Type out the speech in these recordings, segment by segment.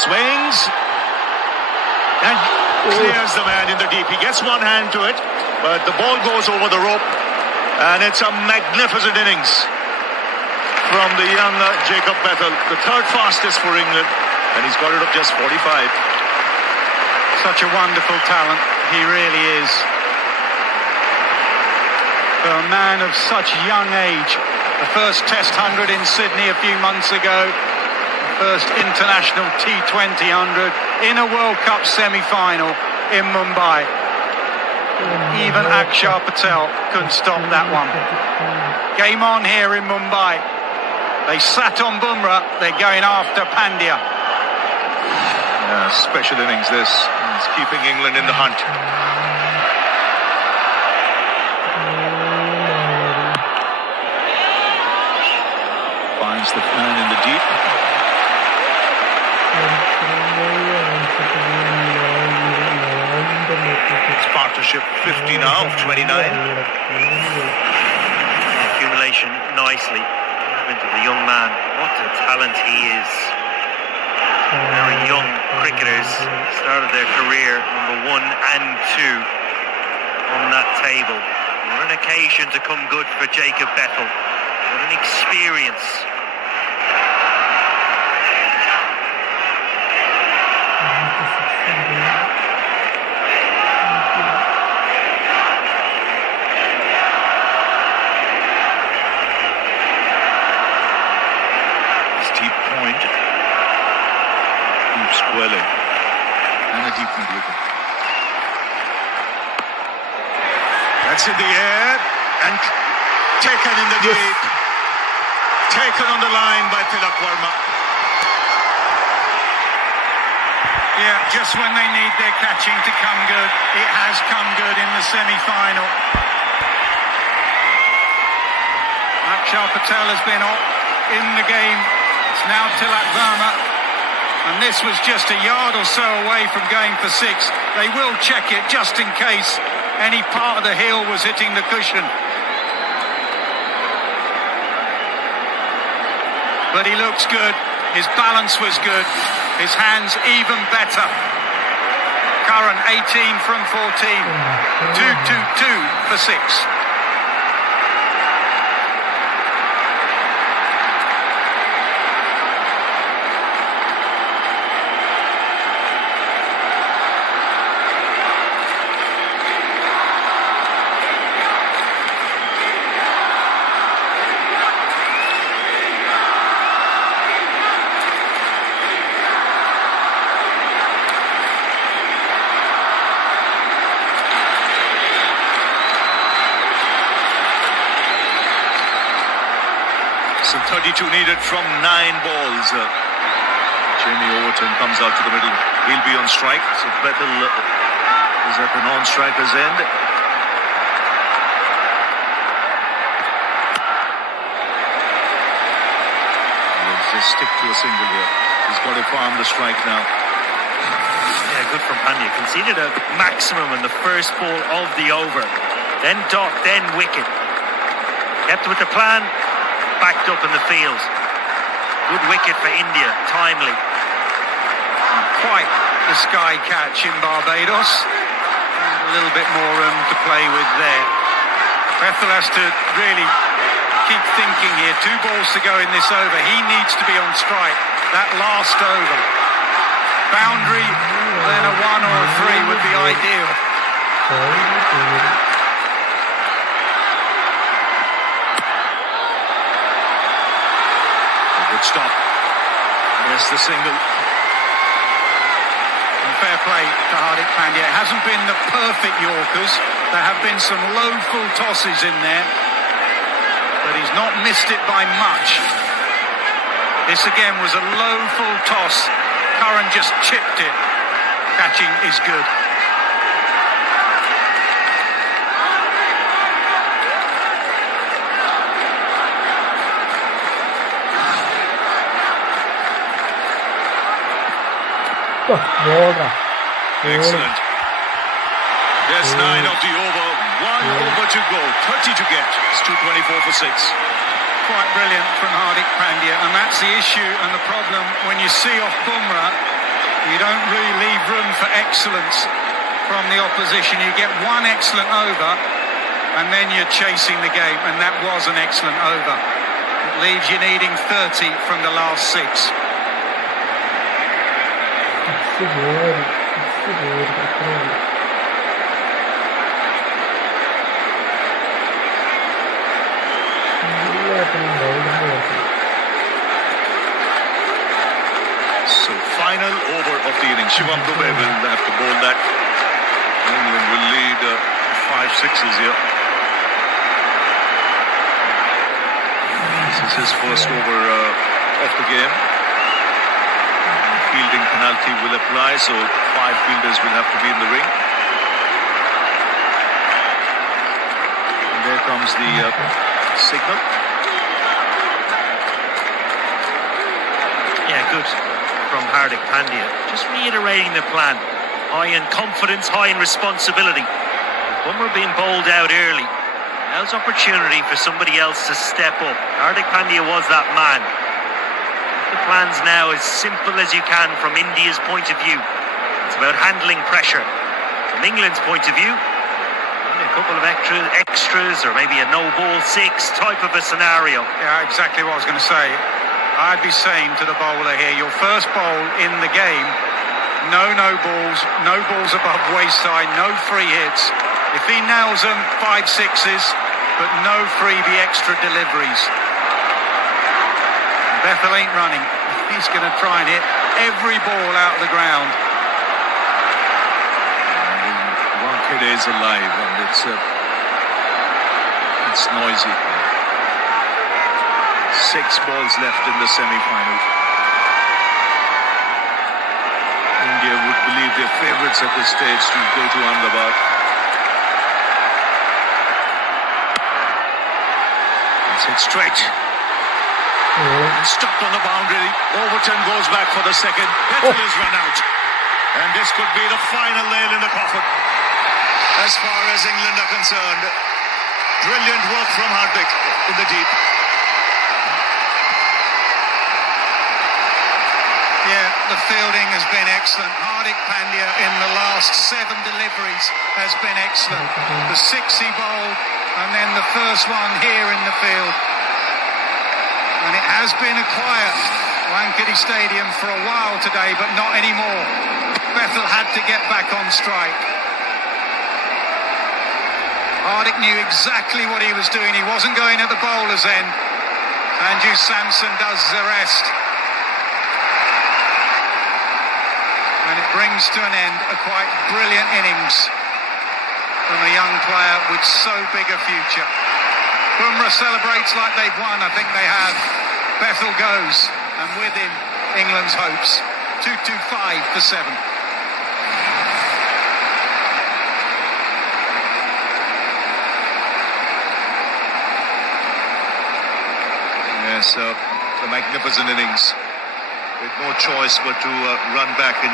Swings and clears the man in the deep. He gets one hand to it, but the ball goes over the rope, and it's a magnificent innings from the young Jacob Bethel, the third fastest for England, and he's got it up just 45. Such a wonderful talent, he really is. For a man of such young age, the first Test 100 in Sydney a few months ago, the first international T20 100 in a World Cup semi-final in Mumbai. Even Akshar Patel couldn't stop that one. Game on here in Mumbai. They sat on Bumrah, they're going after Pandya. Yeah, special innings this. It's keeping England in the hunt. Finds the man in the deep. It's partnership 50 now of 29. Accumulation nicely into the young man. What a talent he is. Very young cricketers started their career number 1 and 2 on that table. On an occasion to come good for Jacob Bethel. What an experience. Deep point, deep squirrely, and a deep mid-wicket. That's in the air and taken in the deep, taken on the line by Tilak Verma. Yeah, just when they need their catching to come good, it has come good in the semi-final. Akshar Patel has been in the game. It's now Tilak Verma, and this was just a yard or so away from going for 6. They will check it just in case any part of the heel was hitting the cushion. But he looks good, his balance was good, his hands even better. Curran 18 from 14, 2-2-2 for 6. So 32 needed from 9 balls. Jamie Overton comes out to the middle. He'll be on strike. So Bethel is at the non-striker's end. Let's just stick to a single here. He's got to farm the strike now. Yeah, good from Pandya. Conceded a maximum in the first ball of the over. Then dot, then wicket. Kept with the plan. Backed up in the field. Good wicket for India, timely. Not quite the sky catch in Barbados. A little bit more room to play with there. Bethel has to really keep thinking here. 2 balls to go in this over. He needs to be on strike. That last over. Boundary, then a 1 or a 3 would be ideal. Stop. Yes, the single. And fair play to Hardik Pandya. It hasn't been the perfect Yorkers. There have been some low full tosses in there, but he's not missed it by much. This again was a low full toss. Curran just chipped it. Catching is good. Excellent. Yes, 9 of the over, 1 over to go, 30 to get. It's 224 for 6. Quite brilliant from Hardik Pandya, and that's the issue and the problem when you see off Bumrah. You don't really leave room for excellence from the opposition. You get one excellent over and then you're chasing the game, and that was an excellent over. It leaves you needing 30 from the last 6. So final over of the inning. Shivam Dubey will have to bowl that. England will lead 5-6s here. This is his first over of the game. Fielding penalty will apply, so 5 fielders will have to be in the ring. And there comes the signal. Yeah, good from Hardik Pandya. Just reiterating the plan. High in confidence, high in responsibility. Bumrah being bowled out early. Now's opportunity for somebody else to step up. Hardik Pandya was that man. The plans now as simple as you can from India's point of view. It's about handling pressure. From England's point of view, a couple of extras or maybe a no-ball 6 type of a scenario. Yeah, exactly what I was going to say. I'd be saying to the bowler here, your first bowl in the game, no balls above waist-high, no free hits. If he nails them, 5 6s, but no freebie extra deliveries. Bethel ain't running. He's going to try and hit every ball out of the ground. Wankhede is alive, and it's noisy. 6 balls left in the semi-final. India would believe they're favourites at this stage to go to Ahmedabad. It's hit straight. Stopped on the boundary. Overton goes back for the second. Bethel is run out. And this could be the final nail in the coffin as far as England are concerned. Brilliant work from Hardik in the deep. Yeah, the fielding has been excellent. Hardik Pandya in the last 7 deliveries has been excellent. The 6 he bowled, and then the first one here in the field. And it has been a quiet Wankhede Stadium for a while today, but not anymore. Bethel had to get back on strike. Hardik knew exactly what he was doing. He wasn't going at the bowler's end. Sanju Samson does the rest. And it brings to an end a quite brilliant innings from a young player with so big a future. Bumrah celebrates like they've won. I think they have. Bethel goes, and with him, England's hopes. 2-2-5 for 7. Yes, a magnificent innings. With no choice but to run back and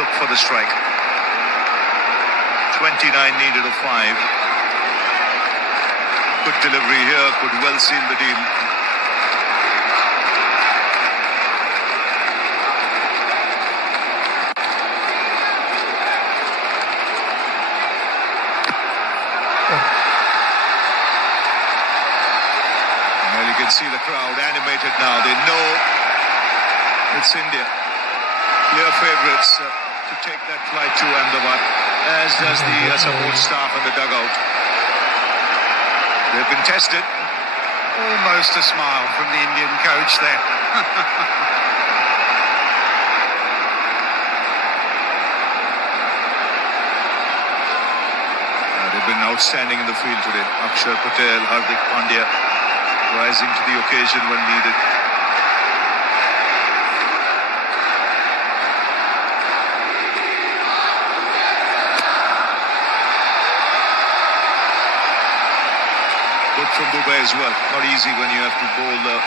look for the strike. 29 needed of 5. Good delivery here, could well seal the deal. Well, you can see the crowd animated now. They know it's India. Clear favourites to take that flight to Ahmedabad, as does the support staff and the dugout. They've been tested. Almost a smile from the Indian coach there. They've been outstanding in the field today. Akshar Patel, Hardik Pandya rising to the occasion when needed. Good from Dubey as well. Not easy when you have to bowl the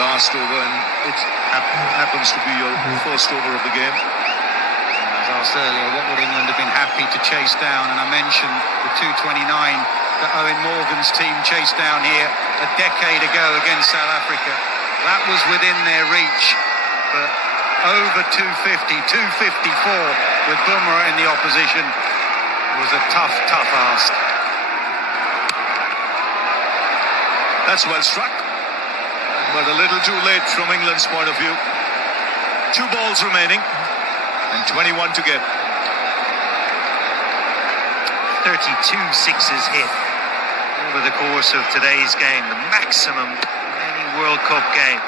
last over, and it happens to be your first over of the game. As asked earlier, what would England have been happy to chase down? And I mentioned the 229 that Owen Morgan's team chased down here a decade ago against South Africa. That was within their reach, but over 250, 254 with Bumrah in the opposition. It was a tough ask. That's well struck, but a little too late from England's point of view. 2 balls remaining and 21 to get. 32 sixes hit over the course of today's game, the maximum in any World Cup game.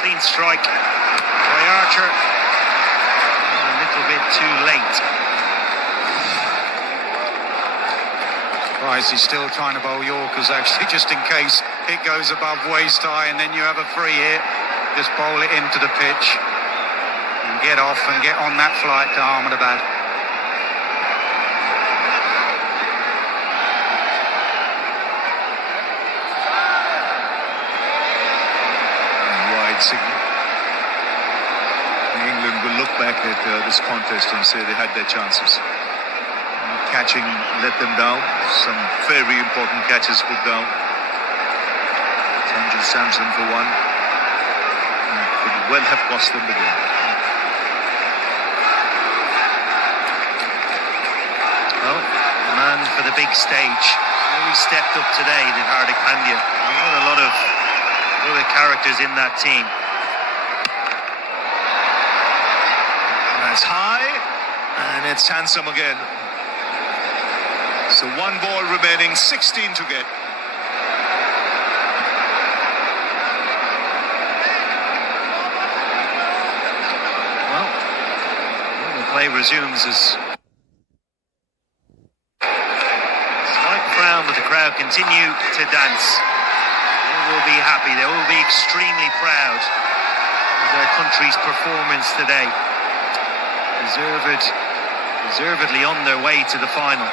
Clean strike by Archer, a little bit too late. Price is still trying to bowl Yorkers, actually, just in case it goes above waist high and then you have a free hit. Just bowl it into the pitch and get off and get on that flight to Ahmedabad. Wide signal. England will look back at this contest and say they had their chances. Catching let them down. Some very important catches put down. Sanju Samson for one. Could well have cost them the game. Well, the man for the big stage really stepped up today, did Hardik Pandya. A lot of other characters in that team. That's high, and it's handsome again. So 1 ball remaining, 16 to get. Well, the play resumes as slight frown, but the crowd continue to dance. They will be happy, they will be extremely proud of their country's performance today. Deservedly on their way to the final.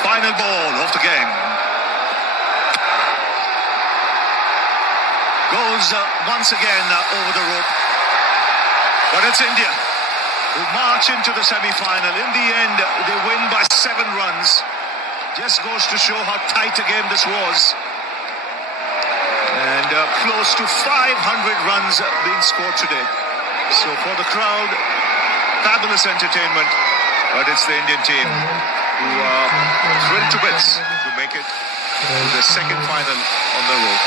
Final ball of the game. Goes once again over the rope. But it's India who march into the semi-final. In the end, they win by 7 runs. Just goes to show how tight a game this was. And close to 500 runs being scored today. So for the crowd, fabulous entertainment. But it's the Indian team who are thrilled to bits to make it to the second final on the road.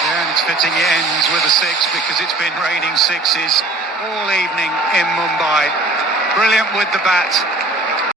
Yeah, and it's fitting it ends with a 6 because it's been raining 6s all evening in Mumbai. Brilliant with the bat.